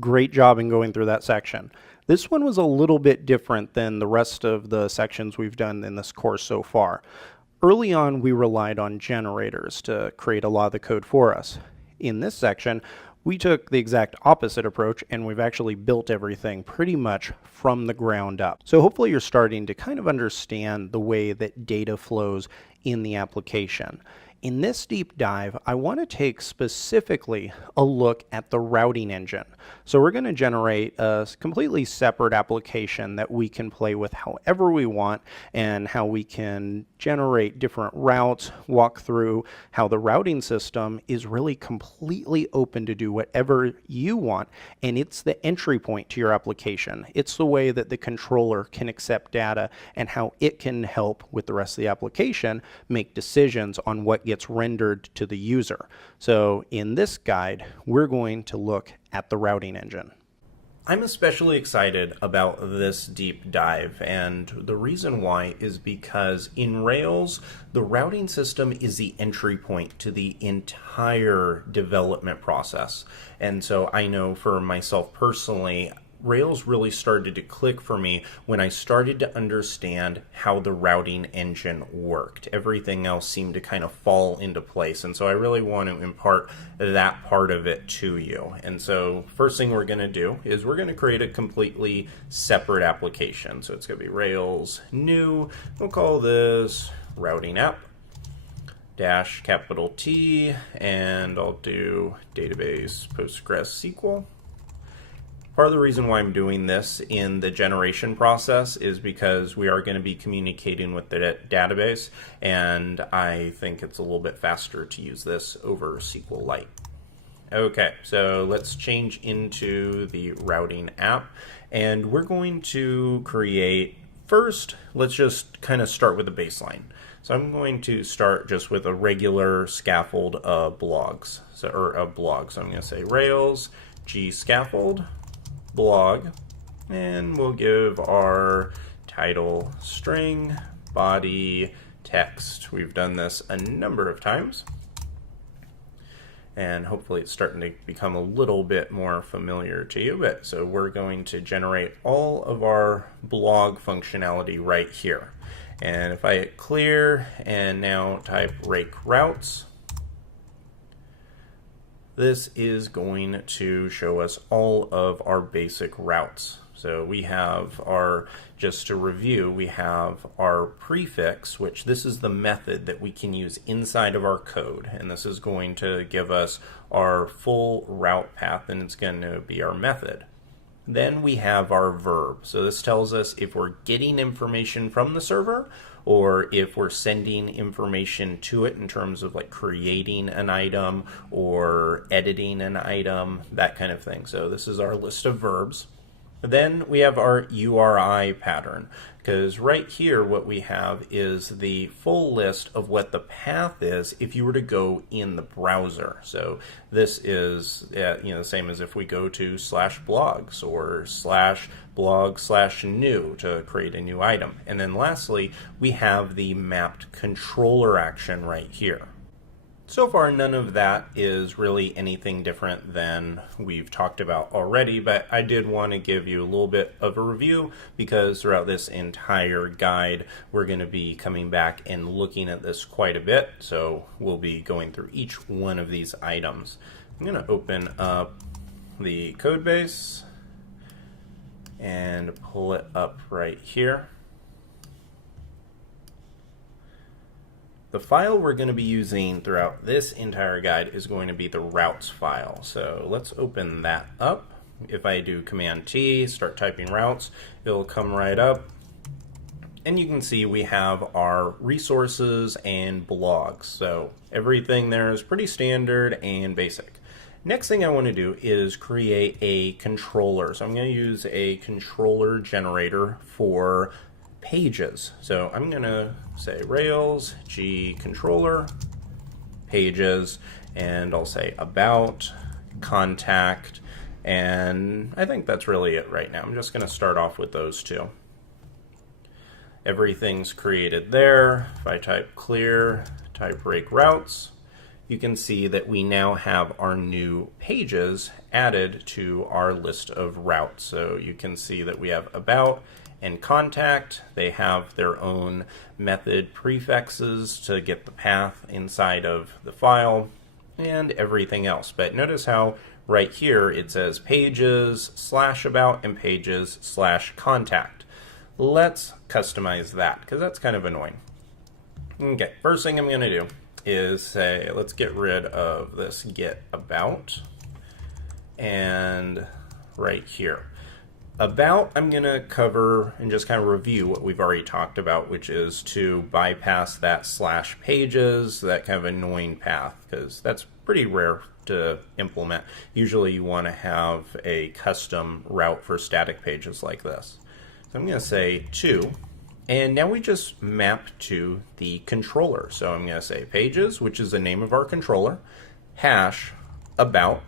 Great job in going through that section. This one was a little bit different than the rest of the sections we've done in this course so far. Early on, we relied on generators to create a lot of the code for us. In this section, we took the exact opposite approach, and we've actually built everything pretty much from the ground up. So hopefully you're starting to kind of understand the way that data flows in the application. In this deep dive, I want to take specifically a look at the routing engine. So we're going to generate a completely separate application that we can play with however we want, and how we can generate different routes, walk through how the routing system is really completely open to do whatever you want, and it's the entry point to your application. It's the way that the controller can accept data and how it can help with the rest of the application make decisions on what gets rendered to the user. So in this guide, we're going to look at the routing engine. I'm especially excited about this deep dive, and the reason why is because in Rails, the routing system is the entry point to the entire development process. And so I know for myself personally, Rails really started to click for me when I started to understand how the routing engine worked. Everything else seemed to kind of fall into place, and so I really want to impart that part of it to you. And so first thing we're going to do is we're going to create a completely separate application. So it's going to be Rails new. We'll call this routing app dash capital T, and I'll do database PostgreSQL. Part of the reason why I'm doing this in the generation process is because we are going to be communicating with the database, and I think it's a little bit faster to use this over SQLite. Okay, so let's change into the routing app, and we're going to create, first, let's just kind of start with the baseline. So I'm going to start just with a regular scaffold of blogs, or a blog. So I'm going to say Rails G scaffold blog, and we'll give our title string, body, text. We've done this a number of times, and hopefully it's starting to become a little bit more familiar to you. But so we're going to generate all of our blog functionality right here. And if I hit clear and now type rake routes, this is going to show us all of our basic routes. So we have our, just to review, we have our prefix, which this is the method that we can use inside of our code. And this is going to give us our full route path, and it's going to be our method. Then we have our verb. So this tells us if we're getting information from the server or if we're sending information to it in terms of like creating an item or editing an item, that kind of thing. So this is our list of verbs. Then we have our URI pattern, because right here what we have is the full list of what the path is if you were to go in the browser. So this is the same as if we go to /blogs or /blog/new to create a new item. And then lastly, we have the mapped controller action right here. So far, none of that is really anything different than we've talked about already, but I did want to give you a little bit of a review because throughout this entire guide, we're going to be coming back and looking at this quite a bit. So we'll be going through each one of these items. I'm going to open up the code base and pull it up right here. The file we're going to be using throughout this entire guide is going to be the routes file. So let's open that up. If I do Command T, start typing routes, it'll come right up. And you can see we have our resources and blogs. So everything there is pretty standard and basic. Next thing I want to do is create a controller. So I'm going to use a controller generator for pages. So I'm going to say Rails G controller pages, and I'll say about, contact, and I think that's really it right now. I'm just going to start off with those two. Everything's created there. If I type clear, type rake routes, you can see that we now have our new pages added to our list of routes. So you can see that we have about and contact. They have their own method prefixes to get the path inside of the file and everything else. But notice how right here it says pages / about and pages / contact. Let's customize that because that's kind of annoying. Okay, first thing I'm going to do is say, let's get rid of this get about, and right here. About, I'm going to cover and just kind of review what we've already talked about, which is to bypass that / pages, that kind of annoying path, because that's pretty rare to implement. Usually you want to have a custom route for static pages like this. So I'm going to say to, and now we just map to the controller. So I'm going to say pages, which is the name of our controller, hash about,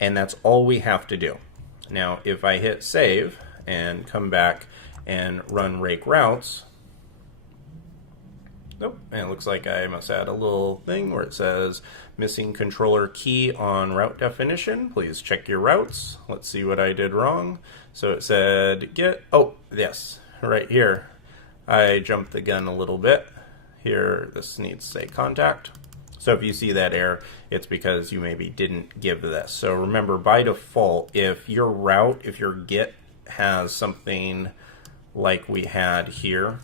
and that's all we have to do. Now, if I hit save and come back and run rake routes, nope, and it looks like I must add a little thing where it says missing controller key on route definition. Please check your routes. Let's see what I did wrong. So it said get, oh, yes, right here. I jumped the gun a little bit. Here, this needs to say contact. So if you see that error, it's because you maybe didn't give this. So remember, by default, if your route, if your get has something like we had here,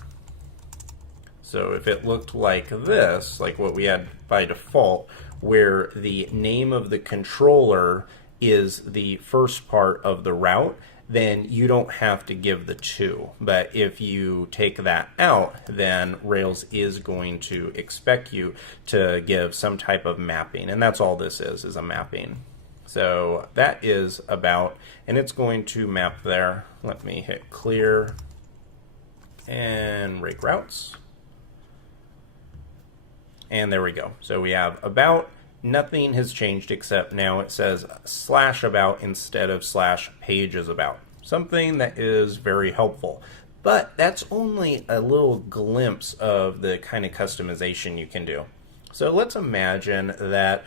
so if it looked like this, like what we had by default, where the name of the controller is the first part of the route, then you don't have to give the to. But if you take that out, then Rails is going to expect you to give some type of mapping. And that's all this is a mapping. So that is about, and it's going to map there. Let me hit clear and rake routes. And there we go. So we have about. Nothing has changed except now it says / about instead of / pages about. Something that is very helpful. But that's only a little glimpse of the kind of customization you can do. So let's imagine that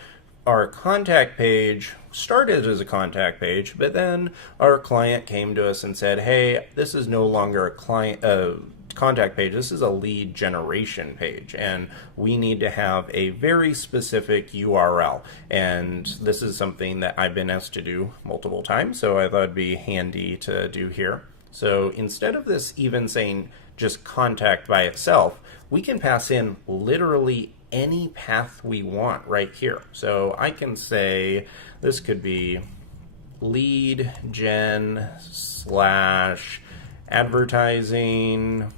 our contact page started as a contact page, but then our client came to us and said, hey, this is no longer a contact page, this is a lead generation page, and we need to have a very specific URL. And this is something that I've been asked to do multiple times, so I thought it'd be handy to do here. So instead of this even saying just contact by itself, we can pass in literally any path we want right here. So I can say this could be lead gen / advertising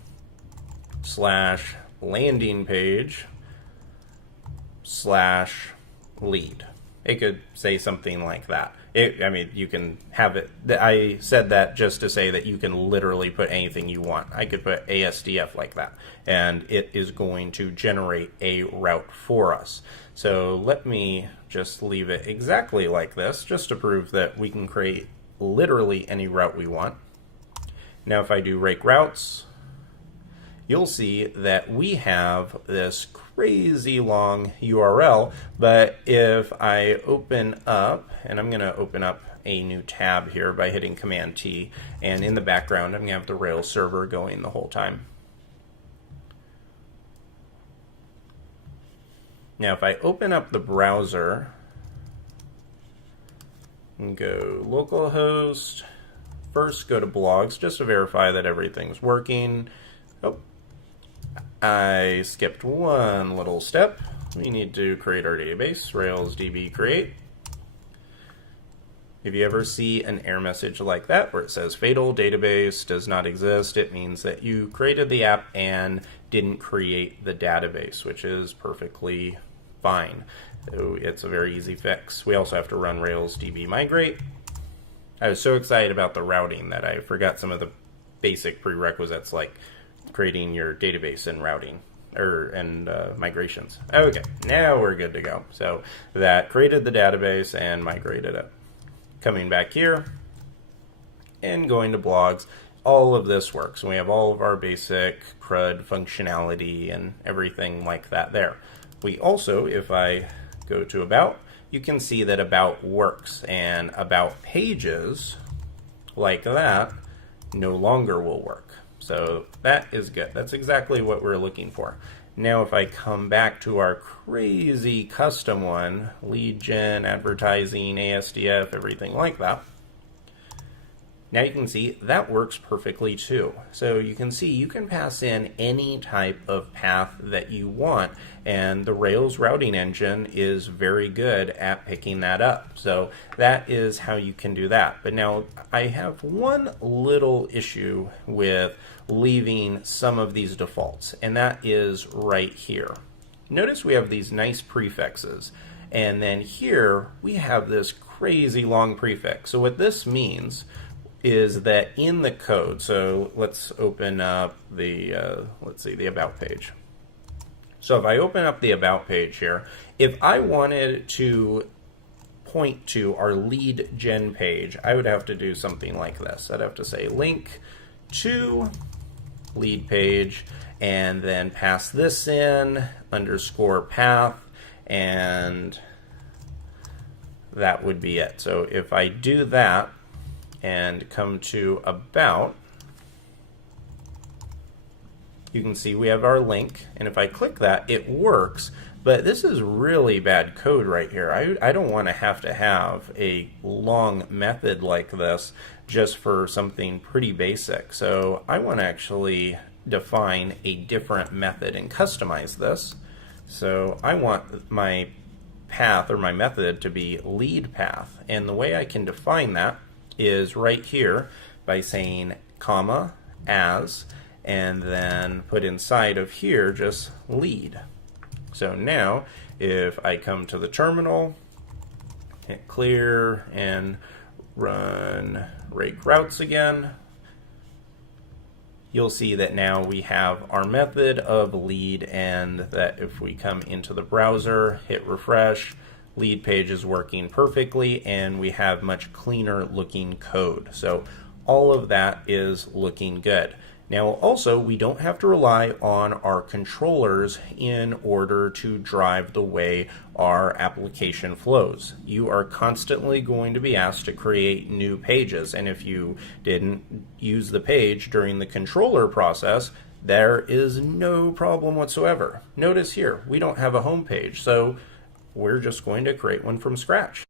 / landing page / lead. It could say something like that. I mean, you can have it. I said that just to say that you can literally put anything you want. I could put ASDF like that, and it is going to generate a route for us. So let me just leave it exactly like this, just to prove that we can create literally any route we want. Now if I do rake routes, you'll see that we have this crazy long URL, but if I open up, and I'm going to open up a new tab here by hitting Command T, and in the background I'm going to have the Rails server going the whole time. Now if I open up the browser and go localhost, first go to blogs just to verify that everything's working. Oh, I skipped one little step. We need to create our database, Rails DB create. If you ever see an error message like that where it says fatal database does not exist, it means that you created the app and didn't create the database, which is perfectly fine. So it's a very easy fix. We also have to run Rails DB migrate. I was so excited about the routing that I forgot some of the basic prerequisites like creating your database and routing and migrations. Okay, now we're good to go. So that created the database and migrated it. Coming back here and going to blogs, all of this works. We have all of our basic CRUD functionality and everything like that there. We also, if I go to About, you can see that About works, and About Pages, like that, no longer will work. So that is good. That's exactly what we're looking for. Now if I come back to our crazy custom one, lead gen, advertising, ASDF, everything like that, now you can see that works perfectly too. So you can see you can pass in any type of path that you want, and the Rails routing engine is very good at picking that up. So that is how you can do that. But now I have one little issue with leaving some of these defaults, and that is right here. Notice we have these nice prefixes, and then here we have this crazy long prefix. So what this means is that in the code, so let's open up the, let's see, the About page. So if I open up the About page here, if I wanted to point to our lead gen page, I would have to do something like this. I'd have to say link to lead page, and then pass this in, underscore path, and that would be it. So if I do that, and come to About, you can see we have our link, and if I click that, it works. But this is really bad code right here. I don't want to have a long method like this just for something pretty basic. So I want to actually define a different method and customize this. So I want my path or my method to be lead path, and the way I can define that is right here by saying comma as, and then put inside of here just lead. So now if I come to the terminal, hit clear, and run rake routes again, you'll see that now we have our method of lead, and that if we come into the browser, hit refresh, lead page is working perfectly, and we have much cleaner looking code. So all of that is looking good. Now also, we don't have to rely on our controllers in order to drive the way our application flows. You are constantly going to be asked to create new pages, and if you didn't use the page during the controller process, there is no problem whatsoever. Notice here, we don't have a home page, so we're just going to create one from scratch.